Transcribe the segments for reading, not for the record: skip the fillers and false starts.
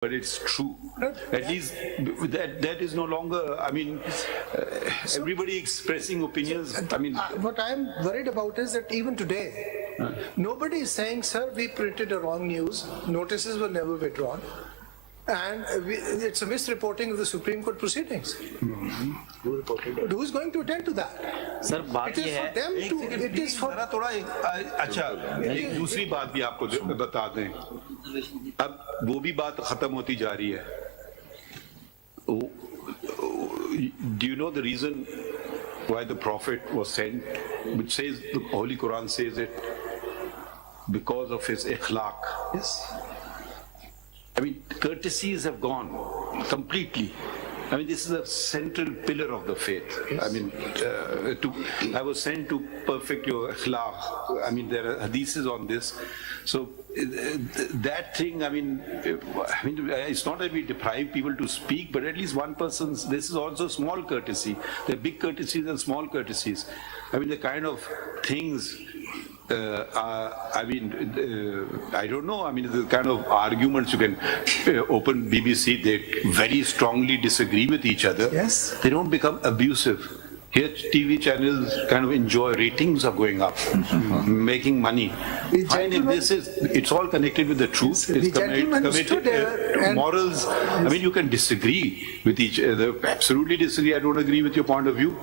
but it's true. At least that is no longer, I mean, everybody expressing opinions. I mean, what I'm worried about is that even today, nobody is saying, sir, we printed a wrong news, notices were never withdrawn, and it's a misreporting of the Supreme Court proceedings. Who's going to attend to that? Sir, बात ये है, it is for them to, थोड़ा अच्छा, एक दूसरी बात भी आपको बता दें. अब वो भी बात खत्म होती जा रही है. Do you know the reason why the Prophet was sent, which says the Holy Quran says it? Because of his ikhlaq. yes. I mean, courtesies have gone completely. I mean, this is a central pillar of the faith. Yes. I mean, I was sent to perfect your akhlaq. I mean, there are hadiths on this. So that thing, I mean, it's not that we deprive people to speak, but at least one person's, this is also small courtesy. There are big courtesies and small courtesies. I mean, the kind of things, I don't know. I mean, the kind of arguments you can open BBC, they very strongly disagree with each other. Yes. They don't become abusive. Here, TV channels kind of enjoy, ratings are going up, making money. Fine, if this is, it's all connected with the truth. The It's gentleman stood there and- morals. I mean, you can disagree with each other, absolutely disagree. I don't agree with your point of view.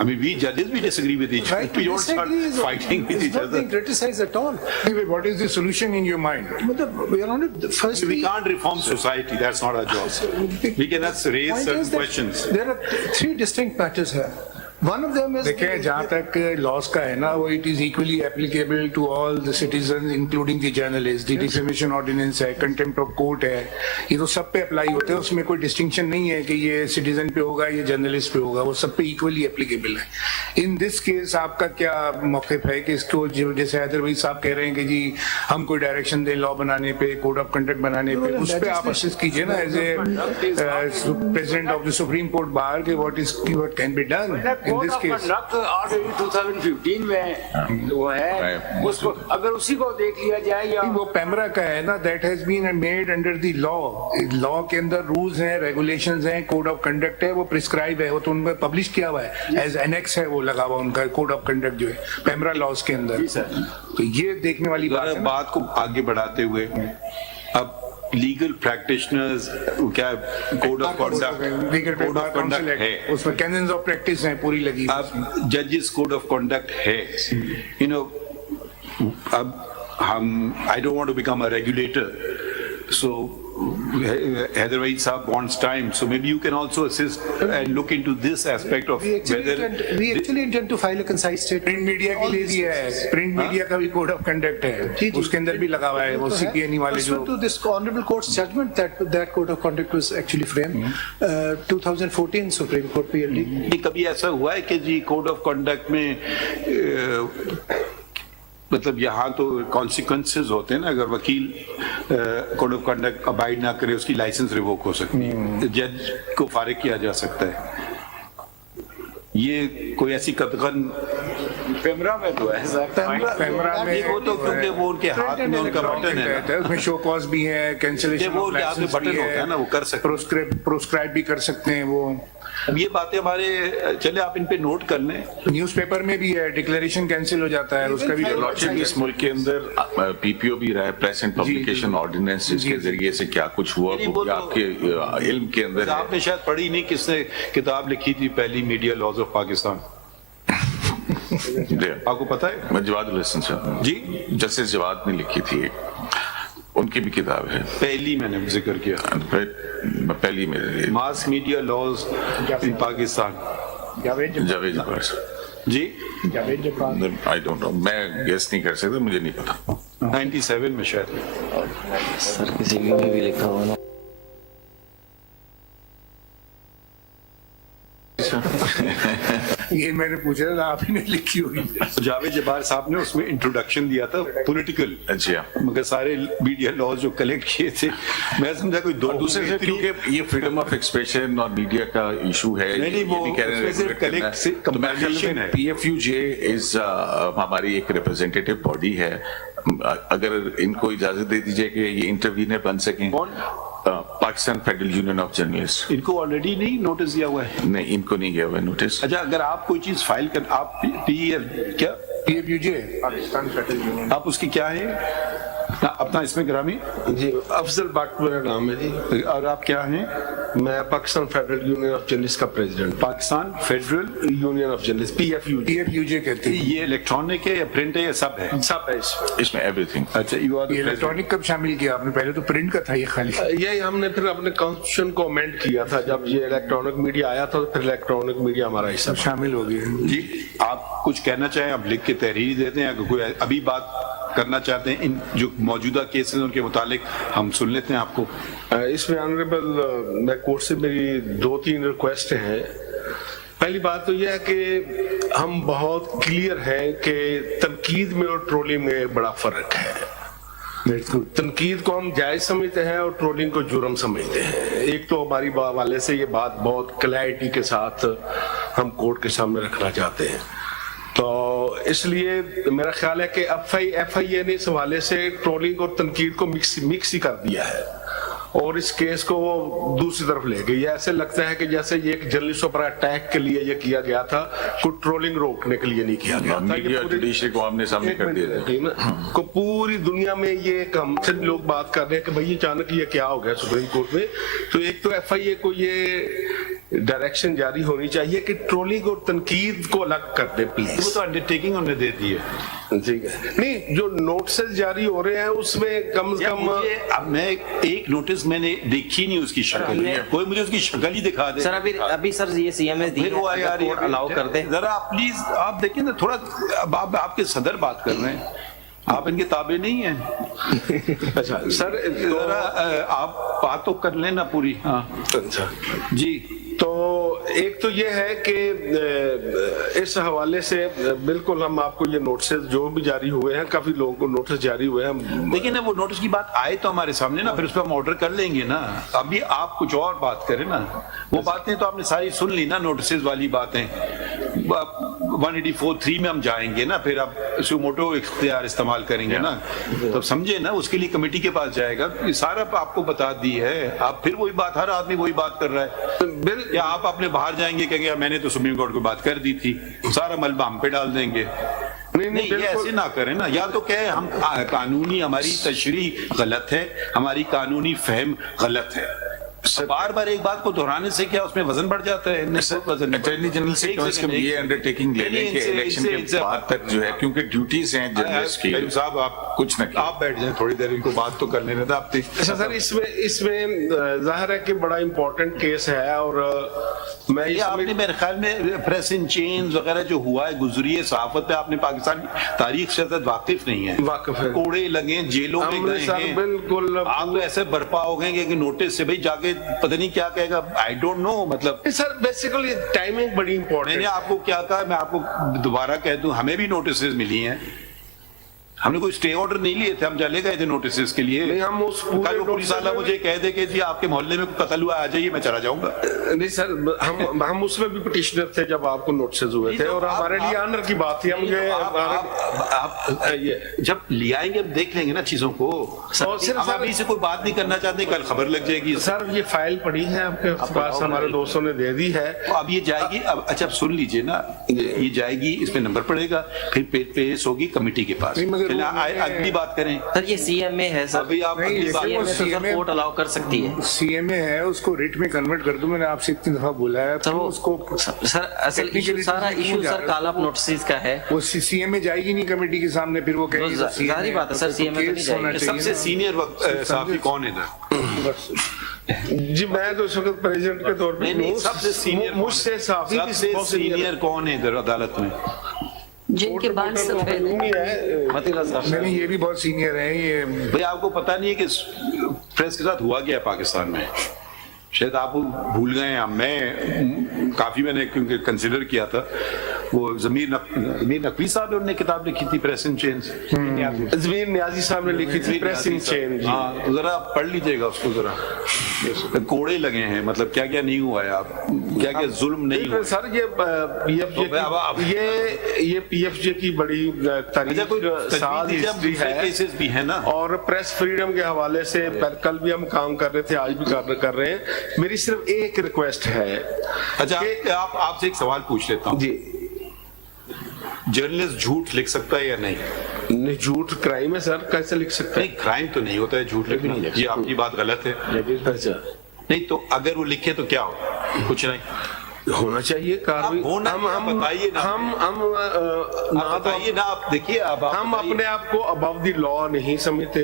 I mean, we judges, we disagree with each other. Right, We don't start fighting with it's each not other. being criticized at all. Anyway, what is the solution in your mind? We are on it. Firstly, We can't reform society, that's not our job. We can just raise point certain is that questions. there are three distinct matters here. One of them is देखिए जहाँ तक loss का है ना वो it is equally applicable to all the citizen including the journalist the defamation ordinance है contempt of court है ये तो सब पे अप्लाई होते हैं उसमें कोई डिस्टिंक्शन नहीं है कि ये सिटीजन पे होगा ये जर्नलिस्ट पे होगा वो सब पे इक्वली एप्लीकेबल है इन दिस केस आपका क्या मौक़िफ़ है कि इसको जैसे हैदर भाई साहब कह रहे हैं कि जी हम कोई डायरेक्शन दें लॉ बनाने पे कोड ऑफ कंडक्ट बनाने पे उस पर आप असिस्ट कीजिए ना as a president of the Supreme Court bar के what can be done in this case. Order 2015 में वो है उसको अगर उसी को देख लिया जाए या वो पैमरा का है ना that has been made under the law के अंदर रूल्स हैं रेगुलेशंस हैं कोड ऑफ कंडक्ट है वो प्रिस्क्राइब है वो तो उनमें पब्लिश किया हुआ है एज एनेक्स है वो लगा हुआ उनका कोड ऑफ कंडक्ट जो है पैमरा लॉज के अंदर तो ये देखने वाली बात है बात को आगे बढ़ाते हुए अब लीगल प्रैक्टिशनर्स क्या कोड ऑफ कंडक्ट है उसमें कैनन्स ऑफ प्रैक्टिस हैं पूरी लगी अब जजेस कोड ऑफ कंडक्ट है यू नो अब हम I don't want to become a regulator so Heather Saab wants time, so maybe you can also assist and look into this aspect of we actually intend to file a concise statement. Print media के लिए भी है print media का भी code of conduct है उसके अंदर भी लगा हुआ है वो सीपीएनई वाले जो to this honorable court's judgment that code of conduct was actually framed 2014 Supreme Court PLD. कभी ऐसा हुआ है कि जी कोड ऑफ कंडक्ट में मतलब यहाँ तो कॉन्सिक्वेंसेस होते हैं ना अगर वकील कोड ऑफ कंडक्ट अबाइड ना करे उसकी लाइसेंस रिवोक हो सकती है जज को फारिग किया जा सकता है ये कोई ऐसी कतगन कैमरा में तो है सर पैमरा में वो तो क्योंकि वो उनके हाथ में उनका बटन है उसमें शो कॉज भी है कैंसिलेशन वो बटन होता है ना वो कर सकते प्रोस्क्राइब भी कर सकते हैं वो अब ये बातें हमारे चले आप इन पे नोट कर लें न्यूज़पेपर में भी है डिक्लेरेशन कैंसिल हो जाता है उसका भी लॉजिक इस मुल्क के अंदर पीपीओ भी रहा है प्रेस एंड पब्लिकेशन ऑर्डिनेंस जिसके जरिए से क्या कुछ हुआ वो आपके इल्म के अंदर है आपने शायद पढ़ी नहीं किसने किताब लिखी थी पहली मीडिया लॉज ऑफ पाकिस्तान आपको पता है मैं जवाद हसन जी जस्टिस जवाद ने लिखी थी उनकी भी किताब है पहली मैंने जिक्र किया पहली मेरे mass media laws in Pakistan Javed Jabbar ji I don't know मैं गेस नहीं कर सकता मुझे नहीं पता 97 में शायद सर किसी में भी लिखा हुआ ना ये मैंने पूछा था आप ही ने लिखी होगी जावेद जब्बार साहब ने उसमें इंट्रोडक्शन दिया था पॉलिटिकल अच्छा मगर सारे मीडिया लॉज जो कलेक्ट किए थे मैं समझा कोई दो दूसरे से क्योंकि ये फ्रीडम ऑफ एक्सप्रेशन और मीडिया का इशू है नहीं वो कलेक्ट से कंपैरिजन है पीएफयूजे इज हमारी एक रिप्रेजेंटेटिव बॉडी है अगर इनको इजाजत दे दीजिए कि ये इंटरव्यूनर बन सकें Pakistan federal union of journalist. इनको ऑलरेडी नहीं नोटिस दिया हुआ है? नहीं, इनको नहीं गया हुआ नोटिस। अच्छा, अगर आप कोई चीज फाइल कर, आप क्या PFUJ पाकिस्तान फेडरल यूनियन, आप उसकी क्या है अपना इसमें ग्रामी? जी, अफजल भट्ट मेरा नाम है जी। और आप क्या हैं? मैं Pakistan federal union of journalist का president. Pakistan federal union of journalist, PFUJ कहते हैं। ये इलेक्ट्रॉनिक है या प्रिंट है या सब है? सब है इसमें एवरीथिंग। अच्छा, यू आर इलेक्ट्रॉनिक कब शामिल किया आपने? पहले तो प्रिंट का था ये खाली। यही हमने फिर अपने कॉन्स्टिट्यूशन को अमेंड किया था, जब ये इलेक्ट्रॉनिक मीडिया आया था तो फिर इलेक्ट्रॉनिक मीडिया हमारा हिस्सा शामिल हो गए। जी, आप कुछ कहना चाहें, आप लिख के तहरीर देते हैं, अगर कोई अभी बात करना चाहते हैं इन जो मौजूदा केसेस उनके मुतालिक, हम सुन लेते हैं आपको। इसमें ऑनरेबल मैं कोर्ट से मेरी 2-3 रिक्वेस्ट हैं। पहली बात तो यह है कि हम बहुत क्लियर हैं कि तनकीद में और ट्रोलिंग में बड़ा फर्क है। तनकीद को हम जायज समझते हैं और ट्रोलिंग को जुर्म समझते हैं। एक तो हमारी वाले से ये बात बहुत क्लैरिटी के साथ हम कोर्ट के सामने रखना चाहते हैं, तो इसलिए मेरा ख्याल है कि FIA ने इस हवाले से ट्रोलिंग और तनकीद को मिक्स ही कर दिया है और इस केस को वो दूसरी तरफ ले गई। ऐसे लगता है कि जैसे ये एक जर्नलिस्टों पर अटैक के लिए ये किया गया था, कोई ट्रोलिंग रोकने के लिए नहीं किया गया था। मीडिया जुडिशरी को हमने सामने कर दिया को पूरी दुनिया में ये एक हमसे लोग बात कर रहे हैं कि भाई अचानक ये क्या हो गया सुप्रीम कोर्ट में। तो एक तो FIA को ये डायरेक्शन जारी होनी चाहिए कि ट्रोलिंग और तनकीद को अलग कर दे प्लीज। वो तो अंडरटेकिंग उन्होंने दे दी है। ठीक है, नहीं जो नोटिस जारी हो रहे हैं उसमें कम से कम अब मैं एक नोटिस मैंने देखी नहीं उसकी शक्ल, कोई मुझे उसकी शक्ल ही दिखा दे। सर अभी सर ये CMS दी फिर वो यार अलाउ कर दे जरा प्लीज, आप देखिए ना थोड़ा, अब आप आपके सदर बात कर रहे हैं, आप इनके ताबे नहीं हैं। अच्छा सर, जरा आप बात तो कर लेना पूरी। हाँ अच्छा जी, तो एक तो ये है कि इस हवाले से बिल्कुल हम आपको ये नोटिस जो भी जारी हुए हैं, काफी लोगों को नोटिस जारी हुए हैं, देखिए ना वो नोटिस की बात आए तो हमारे सामने ना, फिर उस पर हम ऑर्डर कर लेंगे ना। अभी आप कुछ और बात करें ना, वो बातें तो आपने सारी सुन ली ना, नोटिस वाली बातें 184(3) में हम जाएंगे ना, फिर आप सुमोटो इख्तियार इस्तेमाल करेंगे ना, तो समझे ना, उसके लिए कमेटी के पास जाएगा, ये सारा आपको बता दी है। आप फिर वही बात, हर आदमी वही बात कर रहा है, या आप अपने बाहर जाएंगे कहेंगे मैंने तो सुप्रीम कोर्ट को बात कर दी थी, सारा मलबा हम पे डाल देंगे। नहीं ये ऐसे ना करें ना, या तो कहे हम कानूनी, हमारी तशरीह गलत है, हमारी कानूनी फहम गलत है। बार बार एक बात को दोहराने से क्या उसमें वजन बढ़ जाता है? अटॉर्नी जनरल से कम से कम ये अंडरटेकिंग ले लें कि इलेक्शन के बाद तक जो है, क्योंकि ड्यूटीज हैं जर्नलिस्ट की। साहब आप कुछ न आप बैठ जाएं थोड़ी देर, इनको बात तो कर लेने था आप। अच्छा सर, इसमें जाहिर है कि बड़ा इम्पोर्टेंट केस है और मैं ये आपने मेरे ख्याल में प्रेस इन चेंज वगैरह जो हुआ है, गुजरी है सहाफत पे, आपने पाकिस्तान तारीख से वाकिफ नहीं है। वाकिफ है, कोड़े लगे, जेलों में गए हैं, बिल्कुल आप तो ऐसे बर्पा हो गए कि नोटिस से भाई जाके पता नहीं क्या कहेगा, आई डोंट नो। मतलब सर बेसिकली टाइमिंग बड़ी इंपॉर्टेंट। मैंने आपको क्या कहा, मैं आपको दोबारा कह दूं, हमें भी नोटिस मिली हैं, हमने कोई स्टे ऑर्डर नहीं लिए थे, हम चले गए थे नोटिस के लिए। नहीं, हम उस कल पुलिस वाला मुझे कह दे कि जी आपके मोहल्ले में कत्ल हुआ, आ जाइए, मैं चला जाऊंगा। नहीं सर, हम उसमें भी पिटिशनर थे जब आपको नोटिस हुए थे, और हमारे लिए ऑनर की बात थी। हम ये जब ले आएंगे हम देख लेंगे ना चीजों को, हम अभी से कोई बात नहीं करना चाहते, कल खबर लग जाएगी। सर ये फाइल पड़ी है आपके पास, हमारे दोस्तों ने दे दी है, अब ये जाएगी। अब अच्छा सुन लीजिए ना, ये जाएगी, इसमें नंबर पड़ेगा, फिर पेश होगी कमेटी के पास, अगली बात करें। सर ये CMA है सर, अभी आप CMA कोर्ट अलाउ कर सकती है। CMA है, उसको रिट में कन्वर्ट कर दूं, मैंने आपसे इतनी दफा बोला है। सर वो उसको सर असल इशू, सारा इशू सर काला नोटिस का है, वो CMA जाएगी नहीं कमेटी के सामने, फिर वो कहेगी सारी बात है सर, CMA तो नहीं जाएगी। सबसे सीनियर साथी कौन है ना? जी मैं तो इस वक्त प्रेसिडेंट के तौर पे सबसे सीनियर, मुझसे सबसे सीनियर कौन है इधर अदालत में? जिनके बाद नहीं, ये भी बहुत सीनियर है ये। भाई आपको पता नहीं है कि प्रेस के साथ हुआ क्या है पाकिस्तान में, शायद आप भूल गए हैं। मैं काफी मैंने क्योंकि कंसिडर किया था, वो ज़मीर नकवी साहब ने उन्होंने किताब लिखी थी प्रेस इन चेन्स, जमीर न्याजी साहब ने लिखी थी प्रेस इन चेन। हाँ जरा पढ़ लीजिएगा उसको जरा, कोड़े लगे हैं, मतलब क्या क्या नहीं हुआ है, आप क्या क्या जुल्म नहीं हुआ। सर ये पीएफजे की बड़ी तारीख साल हिस्ट्री है भी है ना, और प्रेस फ्रीडम के हवाले से कल भी हम काम कर रहे थे, आज भी कर रहे हैं। मेरी सिर्फ एक रिक्वेस्ट है। अच्छा आपसे एक सवाल पूछ लेता हूँ जी, जर्नलिस्ट झूठ लिख सकता है या नहीं? नहीं, झूठ क्राइम है सर, कैसे लिख सकते नहीं क्राइम तो नहीं होता है झूठ लिखना, ये आपकी बात गलत है। अच्छा, नहीं तो अगर वो लिखे तो क्या हो? कुछ नहीं होना चाहिए कार्रवाई। हम बताइए ना, ना बताइए ना, आप देखिए हम अपने आप को अबव द लॉ नहीं समझते।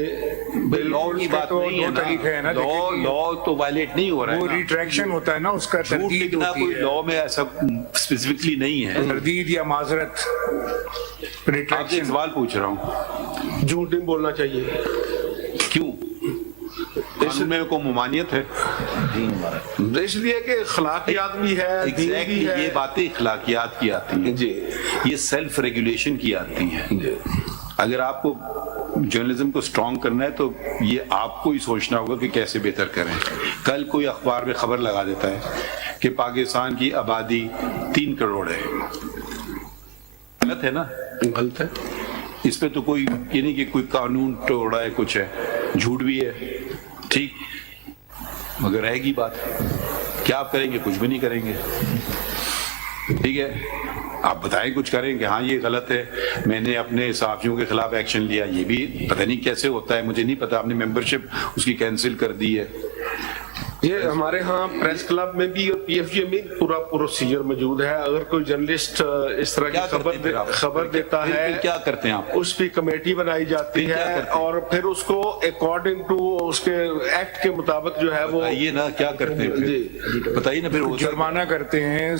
लॉ की बात नहीं है ना, लॉ तो वायलेट नहीं हो रहा है, वो रिट्रैक्शन होता है ना, उसका झूठ लिखना कोई लॉ में ऐसा स्पेसिफिकली नहीं है। तरदीद या माजरत, आपसे एक सवाल पूछ रहा हूँ, झूठ नहीं बोलना चाहिए, क्यों? इसमें को ममानियत है, इसलिए कि अखलाकियात भी है, दीन भी है। ये बातें अखलाकियात की आती हैं जी, ये सेल्फ रेगुलेशन की आती हैं। अगर आपको जर्नलिज्म को स्ट्रॉन्ग करना है तो ये आपको ही सोचना होगा कि कैसे बेहतर करें। कल कोई अखबार में खबर लगा देता है कि पाकिस्तान की आबादी 3 करोड़ है, गलत है ना? गलत है। इस पे तो कोई ये नहीं कि कोई कानून तोड़ा है, कुछ है, झूठ भी है, ठीक, मगर रहेगी बात। क्या आप करेंगे? कुछ भी नहीं करेंगे, ठीक है। आप बताएं कुछ करें कि हाँ ये गलत है, मैंने अपने सहाफियों के खिलाफ एक्शन लिया, ये भी पता नहीं कैसे होता है, मुझे नहीं पता। आपने मेंबरशिप उसकी कैंसिल कर दी है। ये हमारे यहाँ प्रेस क्लब में भी और पीएफजे में पूरा प्रोसीजर मौजूद है। अगर कोई जर्नलिस्ट इस तरह की खबर देता है, क्या करते हैं आप? उस पर कमेटी बनाई जाती है और फिर उसको अकॉर्डिंग टू उसके एक्ट के मुताबिक जो है वो, ये ना क्या करते हैं जी बताइए ना, फिर जुर्माना करते हैं,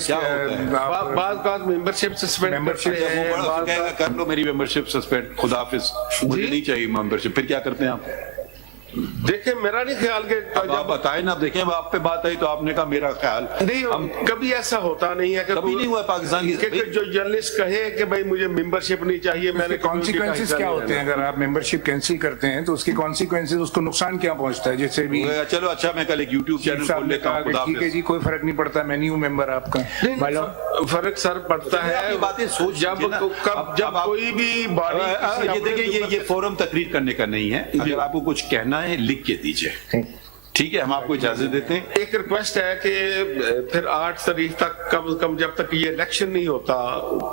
बाद मेंबरशिप सस्पेंड करते हैं। कर लो मेरी मेंबरशिप सस्पेंड, खुदाफिज, मुझे नहीं चाहिए मेंबरशिप। फिर क्या करते हैं आप? देखें, मेरा नहीं ख्याल कि आप बताएं ना, देखें आप पे बात आई तो आपने कहा मेरा ख्याल नहीं, हम कभी ऐसा होता नहीं है कि कभी नहीं हुआ पाकिस्तान की जो जर्नलिस्ट कहे कि भाई मुझे मेंबरशिप नहीं चाहिए। मैंने कॉन्सिक्वेंसेस क्या होते हैं अगर आप मेंबरशिप कैंसिल करते हैं तो उसके कॉन्सिक्वेंसेस, उसको नुकसान क्या पहुंचता है? जैसे भी चलो अच्छा, मैं कल एक यूट्यूब चैनल खोल लेता हूं, ठीक है जी, कोई फर्क नहीं पड़ता, मैं नहीं हूं मेंबर आपका। फर्क सर पड़ता है, बातें सोच जब कोई भी बॉडी, ये देखिए ये फोरम तकरीर करने का नहीं है, अगर आपको कुछ कहना है लिख के दीजिए, ठीक है, हम आपको इजाजत देते हैं। एक रिक्वेस्ट है कि फिर 8 तारीख तक कम से कम, जब तक ये इलेक्शन नहीं होता,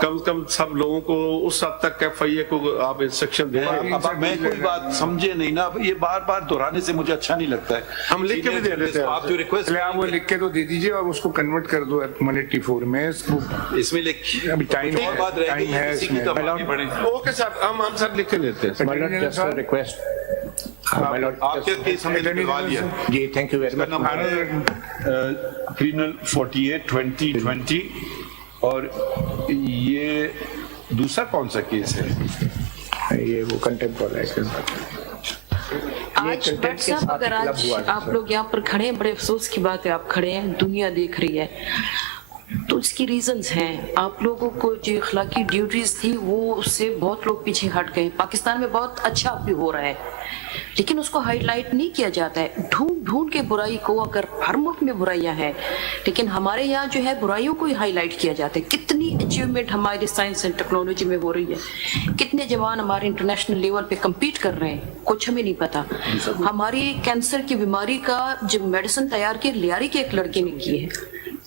कम से कम सब लोगों को उस हद तक FIA को आप इंस्ट्रक्शन दें। अब मैं कोई बात समझे नहीं ना, ये बार बार दोहराने से मुझे अच्छा नहीं लगता है। हम लिख के भी दे देते हैं, आप जो रिक्वेस्ट आप वो लिख के तो दे दीजिए और उसको कन्वर्ट कर दो मॉनेटरी फॉर्म में। इसमें लिख, अभी टाइम और बात रहेगी, किसी की तो आगे बढ़े। ओके सर, हम सर लिख के देते हैं। रिक्वेस्ट आपके केस हमने निकलवा लिया जी, thank you very much. Criminal 48/2020 और ये दूसरा कौन सा केस है? ये वो कंटेम्प्ट वाला है। आज भट्ट साहब, अगर आज आप लोग यहाँ पर खड़े हैं, बड़े अफसोस की बात है, आप खड़े हैं, दुनिया देख रही है, तो इसकी रीजंस हैं। आप लोगों को जो अखलाकी ड्यूटीज थी वो उससे बहुत लोग पीछे हट गए। पाकिस्तान में बहुत अच्छा भी हो रहा है, लेकिन उसको हाईलाइट नहीं किया जाता है। ढूंढ ढूंढ के बुराई को, अगर हर मुल्क में बुराइयां हैं, लेकिन हमारे यहाँ जो है बुराइयों को ही हाईलाइट किया जाता है। कितनी अचीवमेंट हमारी साइंस एंड टेक्नोलॉजी में हो रही है, कितने जवान हमारे इंटरनेशनल लेवल पे compete कर रहे हैं, कुछ हमें नहीं पता। हमारी कैंसर की बीमारी का जो मेडिसिन तैयार की लियारी के एक लड़के ने की है,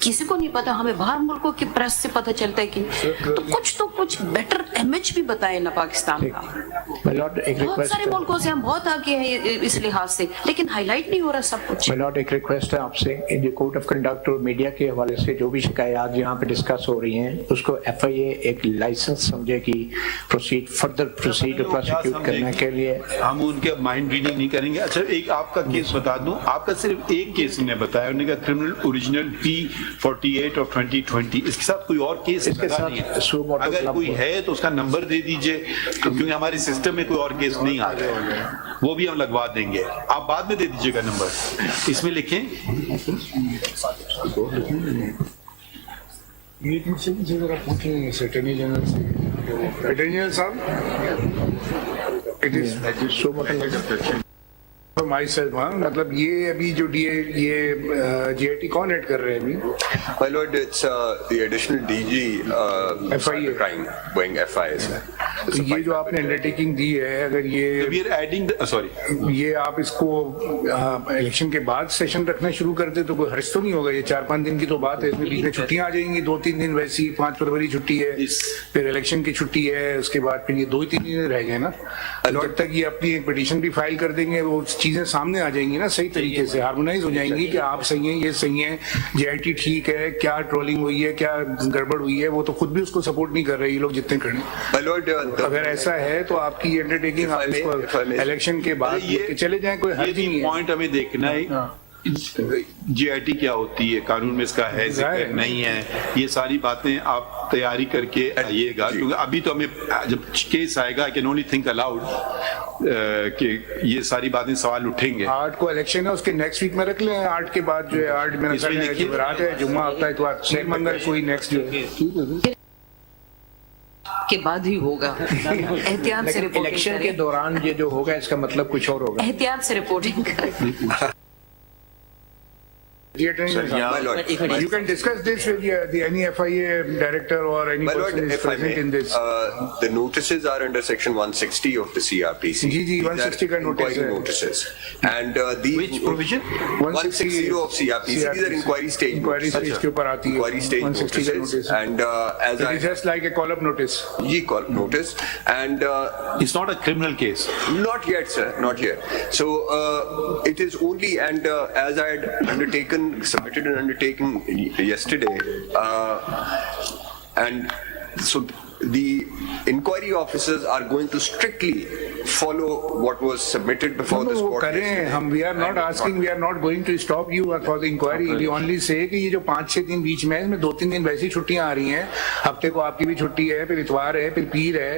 किसी को नहीं पता। हमें बाहर मुल्कों की प्रेस से पता चलता है कि तो कुछ बेटर इमेज भी बताए ना पाकिस्तान का। बहुत सारे मुल्कों से हम बहुत आगे हैं इस लिहाज से, लेकिन हाईलाइट नहीं हो रहा सब कुछ। एक रिक्वेस्ट है आपसे, इन कोड ऑफ कंडक्ट और मीडिया के हवाले से जो भी शिकायत यहाँ पे डिस्कस हो रही हैं, उसको FIA एक लाइसेंस समझे कि फर्दर प्रोसीड प्रोसिक्यूट करने के लिए। हम उनके माइंड रीडिंग नहीं करेंगे। अच्छा, एक आपका केस बता दूं, आपका सिर्फ एक केस ने बताया, उन्होंने कहा क्रिमिनल ओरिजिनल P48/2020, इसके साथ कोई और केस लगा नहीं है। अगर कोई है तो उसका नंबर दे दीजिए, क्योंकि हमारे सिस्टम में कोई और केस नहीं आ रहा है, वो भी हम लगवा देंगे। आप बाद में दे दीजिएगा नंबर, इसमें लिखें ये क्वेश्चन से जरा पूछेंगे अटॉर्नी जनरल से। अटॉर्नी जनरल साहब, it is so much my self, हाँ, मतलब ये अभी जो JIT कौन हेड कर रहे हैं अभी? My lord, it's the additional DG FIA crime going FIS. तो ये जो आपने अंडरटेकिंग दी है, अगर ये We are adding sorry. ये आप इसको इलेक्शन के बाद सेशन रखना शुरू करते तो कोई हर्ष तो नहीं होगा? ये 4-5 दिन की तो बात है, इसमें बीच में छुट्टियां आ जाएंगी, 2-3 दिन वैसी, 5 फरवरी छुट्टी है, फिर इलेक्शन की छुट्टी है, उसके बाद फिर ये 2-3 दिन रह गए ना। जब तक ये अपनी एक पिटीशन भी फाइल कर देंगे, वो चीजें सामने आ जाएंगी ना, सही तरीके से हार्मोनाइज हो जाएंगी कि आप सही हैं, ये सही है, JIT ठीक है, क्या ट्रोलिंग हुई है, क्या गड़बड़ हुई है, वो तो खुद भी उसको सपोर्ट नहीं कर रहे ये लोग जितने खड़े। अगर ऐसा है तो आपकी अंडरटेकिंग आप इसको इलेक्शन के बाद चले जाएं, कोई हर्ज नहीं है। पॉइंट हमें देखना है JIT क्या होती है, कानून में इसका है जिक्र नहीं है, ये सारी बातें आप तैयारी करके आइएगा, क्योंकि अभी तो हमें जब केस आएगा I can only think allowed कि ये सारी बातें सवाल उठेंगे। 8 को इलेक्शन है, उसके नेक्स्ट वीक में रख लें, 8 के बाद जो है 8 में रात है, जुम्मा हफ्ता है, इतवार, मंगल कोई नेक्स्ट जो है के बाद ही होगा। एहतियात से रिपोर्टिंग इलेक्शन के दौरान ये जो होगा इसका मतलब कुछ और होगा। एहतियात से रिपोर्टिंग करें। You can discuss this with any FIA director or any person who is present in this. The notices are under section 160 of the CRPC. जी 160 का notice है. Notices. And the which provision? 160 of CRPC. These are inquiry stage. Inquiry stage के ऊपर आती है. Inquiry stage 160 का notice. And as it is just like a call-up notice. Ji call-up notice. And it's not a criminal case. Not yet, sir. Not yet. So it is only, and as I had submitted an undertaking yesterday, and so the inquiry officers are going to strictly follow what was submitted before this court. We are not asking, we are not going to stop you for the inquiry. We only say कि ये जो 5-6 दिन बीच में इसमें 2-3 दिन वैसी छुट्टियां आ रही हैं, हफ्ते को आपकी भी छुट्टी है, फिर इतवार है, फिर पीर है,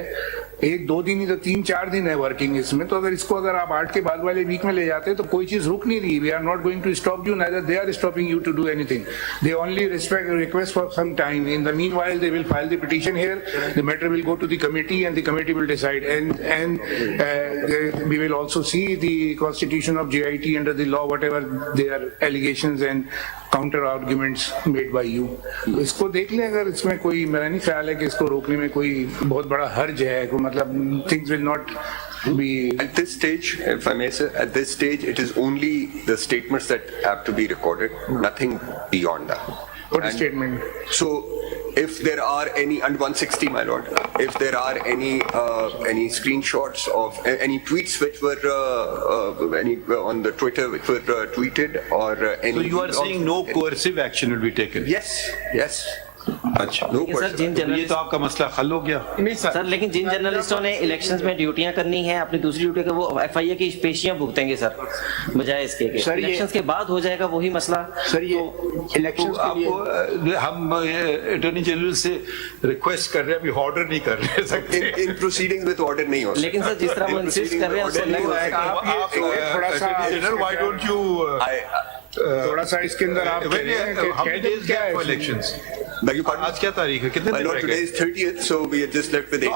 1-2 दिन ही तो 3-4 दिन है वर्किंग इसमें, तो अगर इसको अगर आप 8 के बाद वाले वीक में ले जाते हैं तो कोई चीज रुक नहीं रही. We are not going to stop you, neither they are stopping you to do anything. They only request for some time. In the meanwhile, they will file the petition here. The matter will go to the committee and the committee will decide. And we will also see the constitution of JIT under the law, whatever their allegations and counter arguments made by you. इसको देख लें, अगर इसमें कोई, मेरा नहीं ख्याल है कि इसको रोकने में कोई बहुत बड़ा हर्ज है, मतलब things will not be. At this stage, if I may say, at this stage, it is only the statements that have to be recorded, nothing beyond that. What statement? So, if there are any, under 160, my lord, if there are any screenshots of any tweets which were on the Twitter which were tweeted, or any. So you are saying no coercive action will be taken? Yes. अच्छा, sir जिन ये तो आपका मसला हल हो गया। नहीं sir, लेकिन जिन जर्नलिस्टों ने इलेक्शंस में ड्यूटियां करनी है, अपनी दूसरी ड्यूटी के वो FIA की पेशियां भुगतेंगे सर, बजाय इसके कि इलेक्शंस के बाद हो जाएगा वही मसला। सर ये इलेक्शंस के लिए हम अटॉर्नी जनरल से रिक्वेस्ट कर रहे हैं, अभी ऑर्डर नहीं कर रहे। इन प्रोसीडिंग्स में तो ऑर्डर नहीं हो सकता, लेकिन सर जिस तरह वो इंसिस्ट कर रहे हैं उससे लग रहा है कि थोड़ा सा व्हाई डोंट यू थोड़ा सा इसके अंदर आप क्या है इलेक्शंस? आज क्या तारीख है, कितने दिन रह गए? 30th, so we are just left with 8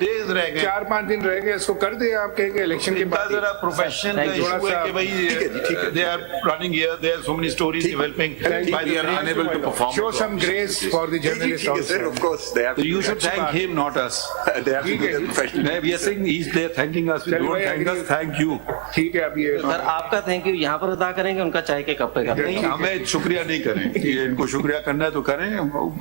days रह गए, 4-5 दिन रह गए, इसको कर दे आप कहेंगे इलेक्शन के बाद। जरा प्रोफेशन का इशू है कि भाई they are running here, there are so many stories developing, why they are unable to perform. Show some grace for the journalists also. Of course, they have to. You should thank him, not us. They have to be professional. We are saying he's there thanking us. We don't thank us, thank you. ठीक है, अब ये sir आपका thank you यहाँ पर अदा करेंगे, उनका चाय के कप पे करेंगे। हमें शुक्रिया नहीं करें, इनको शुक्रिया करना है तो करें,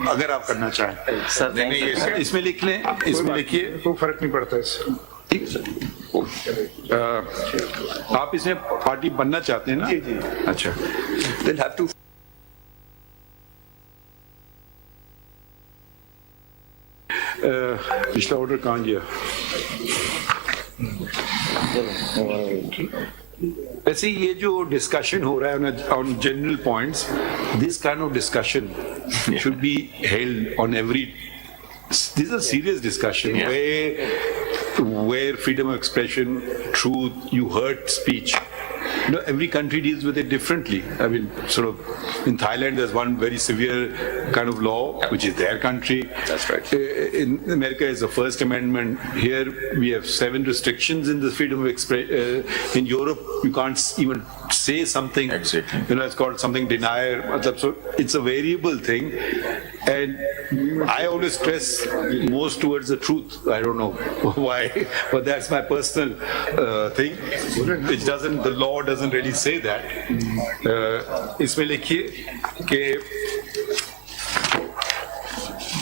अगर आप करना चाहें। सर नहीं, इसमें लिख लें, इसमें लिखिए, कोई फर्क नहीं पड़ता इससे। ठीक सर, आप इसमें पार्टी बनना चाहते हैं ना? जी। अच्छा, They'll have to. पिछला ऑर्डर कहाँ गया? वैसे ये जो डिस्कशन हो रहा है on general points, this kind of discussion should be held on every. This is a serious discussion where freedom of expression, truth, you heard speech. every country deals with it differently. I mean, sort of, in Thailand, there's one very severe kind of law, which is their country. That's right. In America, is the First Amendment. Here, we have 7 restrictions in the freedom of expression. In Europe, you can't even say something. Exactly. It's called something denier. So it's a variable thing. And I always stress most towards the truth. I don't know why, but that's my personal thing. It doesn't, the law doesn't really say that. इसमें लिखिए कि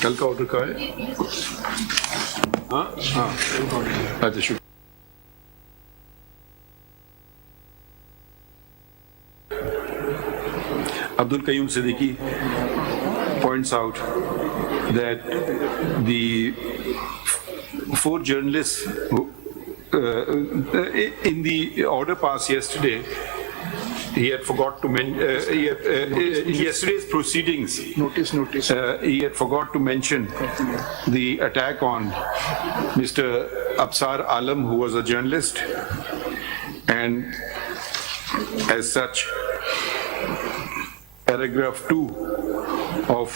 कल का order का है? हाँ हाँ अच्छा शुक्रिया. Abdul Qayyum Siddiqui points out that the 4 journalists who, in the order passed yesterday, he had forgot to mention, in yesterday's proceedings, notice. he had forgot to mention the attack on Mr. Absar Alam, who was a journalist, and as such, paragraph 2 of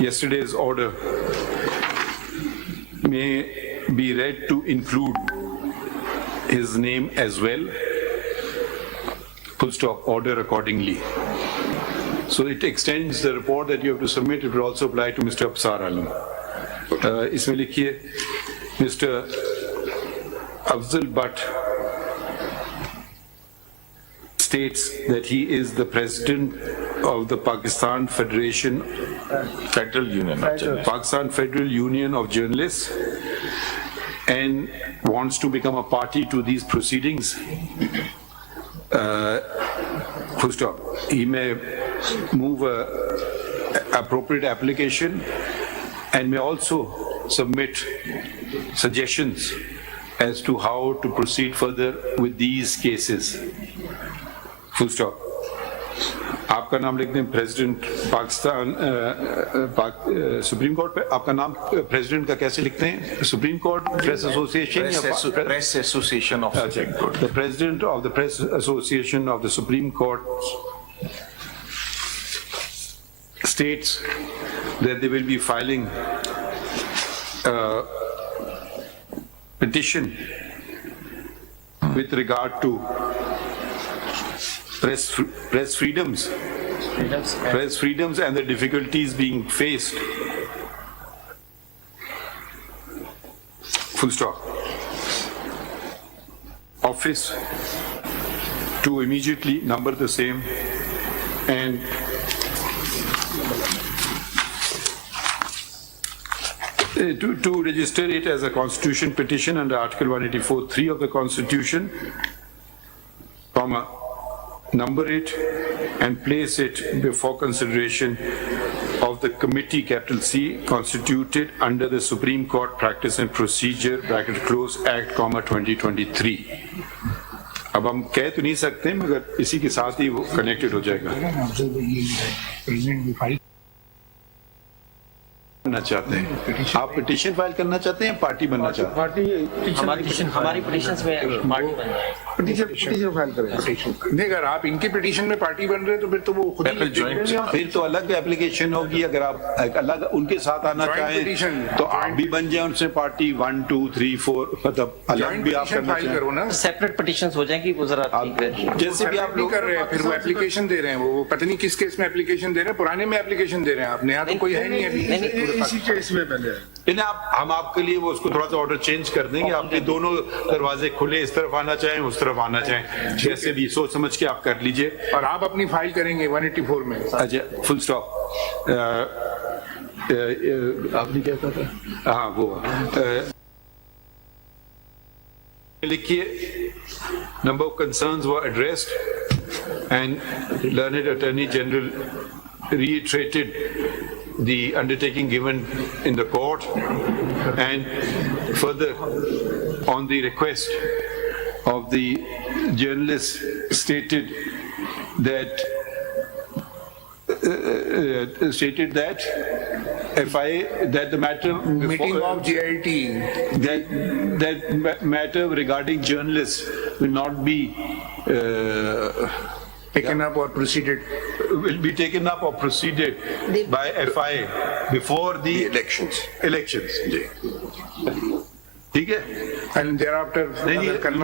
yesterday's order may be read to include his name as well. Full stop, order accordingly. So it extends the report that you have to submit. It will also apply to Mr. Absar Alam. इसमें लिखिए, Mr. Afzal Butt states that he is the president of the Pakistan Federal Union of Journalists and wants to become a party to these proceedings. Full stop. He may move a appropriate application and may also submit suggestions as to how to proceed further with these cases. Full stop. आपका नाम लिख दें president Pakistan supreme court पे. आपका नाम president का कैसे लिखते हैं? सुप्रीम कोर्ट प्रेस एसोसिएशन या press association of supreme court. The president of the press association of the Supreme Court states that they will be filing a petition with regard to press freedoms and the difficulties being faced. Full stop. Office to immediately number the same and to register it as a constitution petition under Article 184(3) of the Constitution, number it and place it before consideration of the committee, capital C, constituted under the Supreme Court Practice and Procedure, bracket close, Act, 2023. अब हम कह तो नहीं सकते मगर इसी के साथ ही वो कनेक्टेड हो जाएगा. करना चाहते हैं आप पिटीशन फाइल करना चाहते हैं पार्टी बनना चाहते हैं? हमारी पिटीशंस में पार्टी पिटीशन फाइल करें. नहीं, अगर आप इनकी पिटीशन में पार्टी बन रहे हैं तो फिर तो वो खुद ही फिर तो अलग एप्लीकेशन होगी. अगर आप अलग उनके साथ आना चाहें तो आप भी बन जाए उनसे पार्टी 1, 2, 3, 4 मतलब अलग भी आप करना करो ना. सेपरेट पिटीशंस हो जाएंगी वो जरा जैसे भी आप लोग कर रहे हैं. फिर वो एप्लीकेशन दे रहे हैं, वो पता नहीं किस केस में एप्लीकेशन दे रहे हैं. पुराने में एप्लीकेशन दे रहे हैं. आप नया तो कोई है नहीं अभी. इसी केस में पहले हम आपके लिए वो उसको थोड़ा सा ऑर्डर चेंज कर देंगे. आपके दोनों दरवाजे खुले, इस तरफ आना चाहें उस तरफ आना चाहें, जैसे भी सोच समझ के आप कर लीजिए. और आप अपनी फाइल करेंगे 184 में. अच्छा, फुल स्टॉप. आपने क्या कहा था? हाँ वो लिखिए. Number of concerns were addressed and learned Attorney General reiterated the undertaking given in the court, and further on the request of the journalist stated that that the matter meeting of GIT that matter regarding journalists will not be taken up or proceeded. Will be taken up or proceeded by FIA before the elections. ठीक है? And thereafter,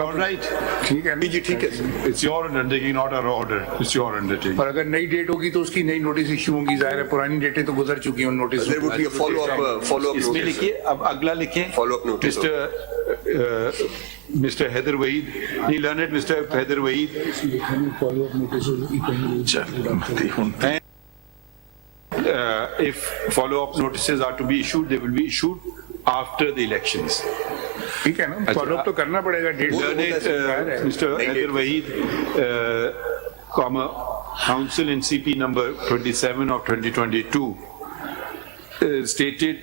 all right. ठीक है जी, ठीक है sir. It's your undertaking, not our order. It's your undertaking. और अगर नई date होगी तो उसकी नई नोटिस इश्यू होगी. जाहिर है पुरानी डेटें तो गुजर चुकी हैं उन notice. There would be a follow-up इसमें notice. लिखिए, अब अगला लिखें. Follow-up notice. Mr. Heather Waheed, he learned Mr. Heather Waheed. Follow-up notice. If follow-up notices are to be issued, they will be issued after the elections. ठीक है ना, follow up तो करना पड़ेगा. Date Mr. Heather Waheed, counsel in CP number 27 of 2022, stated,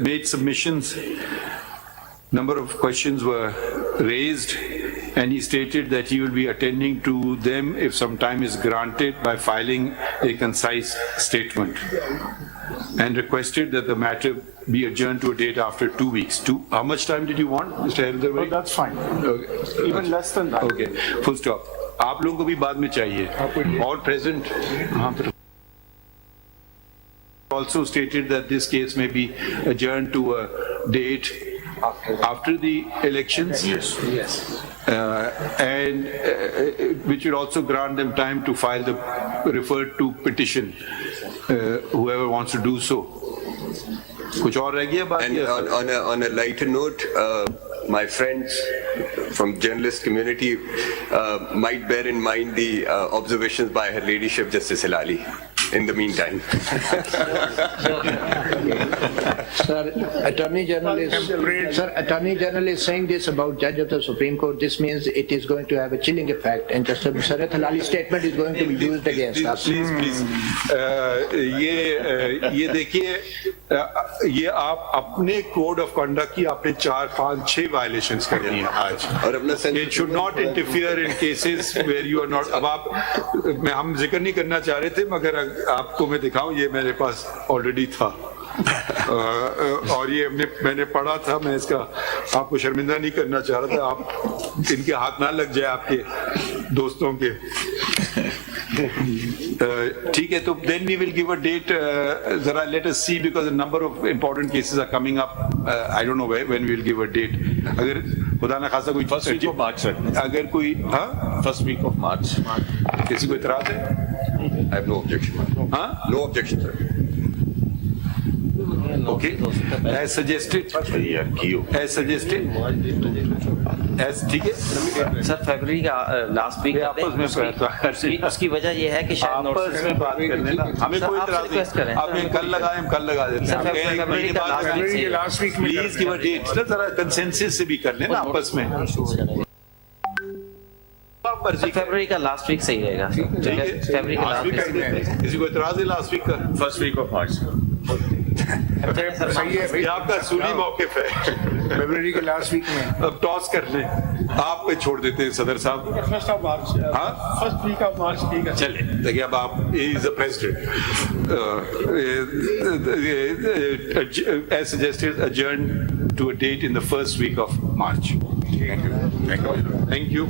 made submissions. Number of questions were raised, and he stated that he will be attending to them if some time is granted by filing a concise statement, and requested that the matter be adjourned to a date after 2 weeks. How much time did you want, Mr. Heather Waheed? that's fine. Okay. Even less than that. Okay, full stop. आप लोगों को भी बाद में चाहिए. All present. Also stated that this case may be adjourned to a date after the elections. Yes. And which will also grant them time to file the referred to petition, whoever wants to do so. कुछ और रह गया बात? And on a lighter note, my friends from journalist community might bear in mind the observations by Her Ladyship Justice Hilali in the meantime. Sir, Attorney General is saying this about Judge of the Supreme Court. This means it is going to have a chilling effect, and Justice Sharath Hilali's statement is going to be used against us. Please. ये देखिए, ये आप अपने code of conduct की आपने 4, 5, 6 violations कर दी हैं आज. It should not interfere in cases where you are not. अब आप, हम जिक्र नहीं करना चाह रहे थे, मगर आपको मैं दिखाऊं, ये मेरे पास ऑलरेडी था. और ये मैंने पढ़ा था. मैं इसका आपको शर्मिंदा नहीं करना चाह रहा था. आप इनके हाथ ना लग जाए आपके दोस्तों के. ठीक है, तो then we will give a date. Zara, let us see, because a number of important cases are coming up. I don't know when we will give a date. अगर खुदा ना खासा कोई first week of March sir. अगर कोई first week of मार्च. किसी को इतराज है? I have no objection. No objection, sir. Okay, as suggested. As suggested. As ठीक है. सर फरवरी का लास्ट वीक उसकी वजह यह है कि शायद आपस में बात करने ना, हमें कोई इतराज नहीं. आपने कल लगाए, हम कल लगा देते हैं. फरवरी के लास्ट वीक में प्लीज गिव अ डेट. जरा कंसेंसस से भी कर लेना आपस में. फरवरी का लास्ट वीक सही रहेगा. फरवरी का लास्ट वीक. किसी को इतराज है लास्ट वीक का? First week of March. सही है भाई, आपका सूली मौकिफ है. फरवरी के लास्ट वीक में. अब टॉस कर लें, आप पे छोड़ देते हैं सदर साहब. First of March. First week of March ठीक है. चले, देखिए अब आप, is the president. As suggested, adjourn to a date in the first week of March. Thank you.